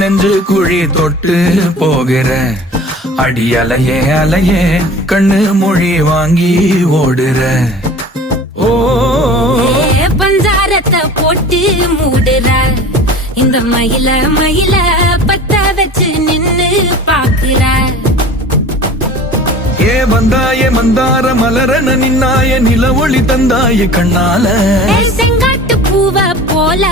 நெஞ்சு குழி தொட்டு போகிற அடி அலையே அலையே கண்ணு மொழி வாங்கி ஓடுற ஓ பஞ்சாரத்தை போட்டு மூடுற இந்த மயில மயில பத்த வச்சு நின்னு பாக்குற ஏ வந்தாய மந்தார மலரன நின்னாய நில ஒளி தந்தாய கண்ணால செங்காட்டு பூவ போல